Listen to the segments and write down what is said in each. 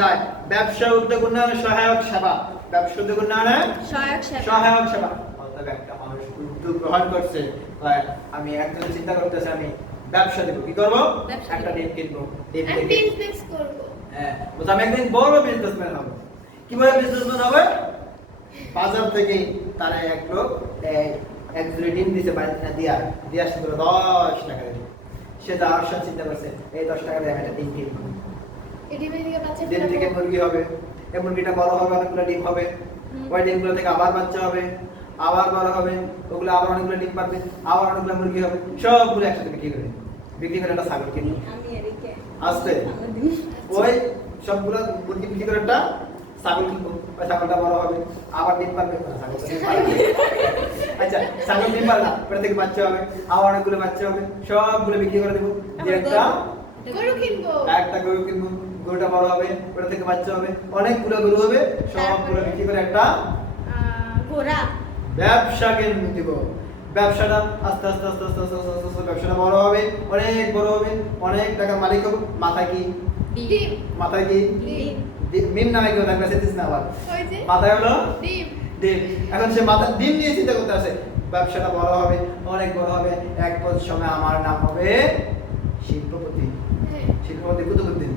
দেয় ব্যবসা উদ্যোগ উন্নয়ন সহায়ক সেবা। ব্যবসা উদ্যোগ উন্নয়নে সহায়ক সেবা। অর্থাৎ একটা মানুষ উদ্যোগ গ্রহণ করছে, আমি একজন চিন্তা করতেছে আমি ব্যবসা দেব, কি করব? একটা ডিম কিনবো, ডিম থেকে বিজনেস করব। হ্যাঁ, বলছে আমি একদিন বড় বিজনেসম্যান হব। কিভাবে বিজনেসম্যান হবে? বাজার থেকে তারা এক লোক এক জোড়া ডিম দিছে বাড়িতে দিয়া শুধু 10 টাকা দিয়ে। সে যাওয়ার সময় চিন্তা করছে এই 10 টাকা দিয়ে আমি একটা ডিম কিনবো। এই ডিমের থেকে বাচ্চা ডিম থেকে মুরগি হবে, এই মুরগিটা বড় হবে, অনেকগুলো ডিম হবে, ওই ডিমগুলো থেকে আবার বাচ্চা হবে, আবার বড় হবে, ওগুলো আবার অনেকগুলো ডিম পারবে, আবার অনেকগুলো মুরগি হবে, সবগুলো একসাথে বিক্রি করে একটা ছাগল কিনবো। আসতে ওই সবগুলো মুরগি বিক্রি করে একটা ছাগল কিনবো, ওই ছাগলটা বড় হবে, আবার ডিম পারবে, আচ্ছা ছাগল ডিম পারলা, ওটা থেকে বাচ্চা হবে, আবার অনেকগুলো বাচ্চা হবে, সবগুলো বিক্রি করে দেবো, দিয়ে একটা গরু কিনবো। একটা গরু কিনবো, গরুটা বড় হবে, ওটা থেকে বাচ্চা হবে, অনেকগুলো গরু হবে, সবগুলো বিক্রি করে একটা ঘোড়া। ব্যবসা কেন্দ্র দিব। ব্যবসাটা আস্তে আস্তে আস্তে আস্তে আস্তে আস্তে আস্তে ব্যবসাটা বড় হবে, অনেক বড় হবে, অনেক টাকার মালিক হবে। মাথায় কি? ডিম। মাথায় কি? ডিম। মিম নামে কেউ থাকবে, সেদিস না আবার ওই যে মাথায় হলো ডিম। ডিম। এখন সে মাথায় ডিম নিয়ে চিন্তা করতে আছে, ব্যবসাটা বড় হবে, অনেক বড় হবে, এক বছর সময় আমার নাম হবে শিল্পপতি। শিল্পপতি কুতুবউদ্দিন।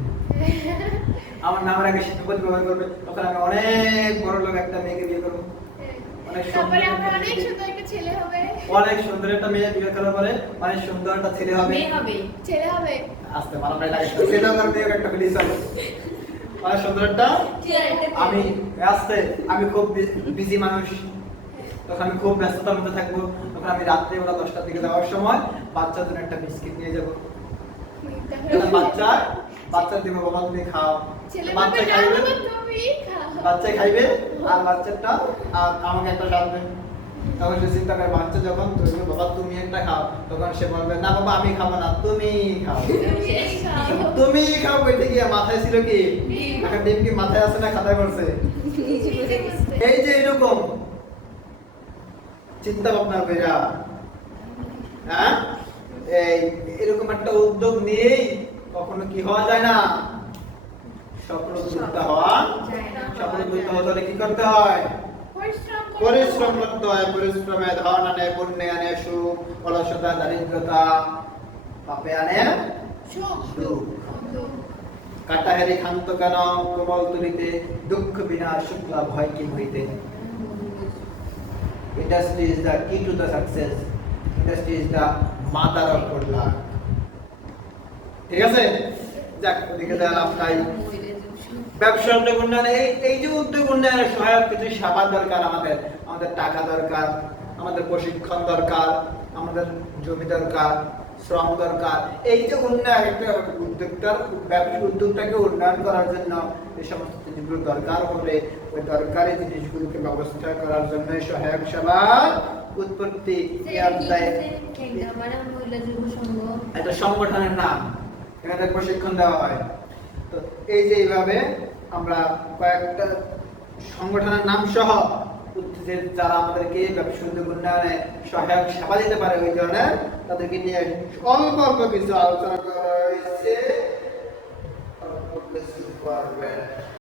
আমার নামের আগে শিল্পপতি ব্যবহার করবে, তখন আমি অনেক বড় লোক একটা মেয়েকে বিয়ে করবো, অনেক তারপরে সুন্দর আমরা অনেক সুন্দর একটা ছেলে হবে। অনেক সুন্দর একটা মেয়ে বিয়ে করার পরে অনেক সুন্দর একটা ছেলে হবে। মেয়ে হবে, ছেলে হবে। আস্তে ভালো প্রায় লাগে, ছেলে আর মেয়ে একটা পুলিশ হবে, অনেক সুন্দর একটা। আমি আস্তে আমি খুব বিজি মানুষ, তখন আমি খুব ব্যস্ততার মধ্যে থাকবো, তখন আমি রাত্রে বেলা 10টার দিকে যাওয়ার সময় বাচ্চার জন্য একটা বিস্কিট নিয়ে যাবো। বাচ্চা দিব, বাবা তুমি খাও, বাচ্চা খাইবে, বাচ্চা খাইবে আর বাচ্চাটা আর আমাকে একটা সাথে। তখন সে চিন্তা করে বাচ্চা যখন তুমি বাবা তুমি একটা খাও, তখন সে বলবে না বাবা আমি খাবো না, তুমি খাও। তুমি খাও বলতে গিয়ে মাথায় ছিল কি? এখন ডিম কি মাথায় আছে না খাতায় পড়ছে? এই যে এরকম চিন্তা ভাবনা কইরা, হ্যাঁ, এই এরকম একটা উদ্যোগ নিয়েই কখনো কি হওয়া যায় না, সফল উদ্যোক্তা হওয়া যায় না। সফল উদ্যোক্তা হতে হলে কি করতে হয়? পরিশ্রম করতে হয়। পরিশ্রমে ধন আনে, পুণ্যে আনে সুখ, অলসতা দারিদ্রতা, পাপে আনে দুঃখ। কাটাহেরি খান্ত কেন কোমল তুলিতে, দুঃখ বিনা শুক্লা ভয় কি হইতে। Industry is the key to the success. Industry is the mother of good luck. ঠিক আছে, যাক ওদিকে যা লাভ নাই। ব্যবসা উদ্যোগ উন্নয়ন, এই যে উদ্যোগ উন্নয়নের সহায়ক কিছু সেবা দরকার, আমাদের টাকা দরকার, আমাদের প্রশিক্ষণ দরকার, আমাদের জমি দরকার, শ্রম দরকার। এই যে উন্নয়ন, একটা ব্যবসা উদ্যোগটাকে উন্নয়ন করার জন্য এই সমস্ত জিনিসগুলো দরকার হলে ওই দরকারি জিনিসগুলোকে ব্যবস্থা করার জন্য সহায়ক সেবা উৎপত্তি। একটা সংগঠনের নাম, এখানে প্রশিক্ষণ দেওয়া হয়। তো এই যে এইভাবে আমরা কয়েকটা সংগঠনের নাম সহ যারা আমাদেরকে ব্যবসা উদ্যোগ উন্নয়নে সহায়ক সেবা দিতে পারে, ওই ধরনের তাদেরকে নিয়ে অল্প অল্প কিছু আলোচনা করা হয়েছে।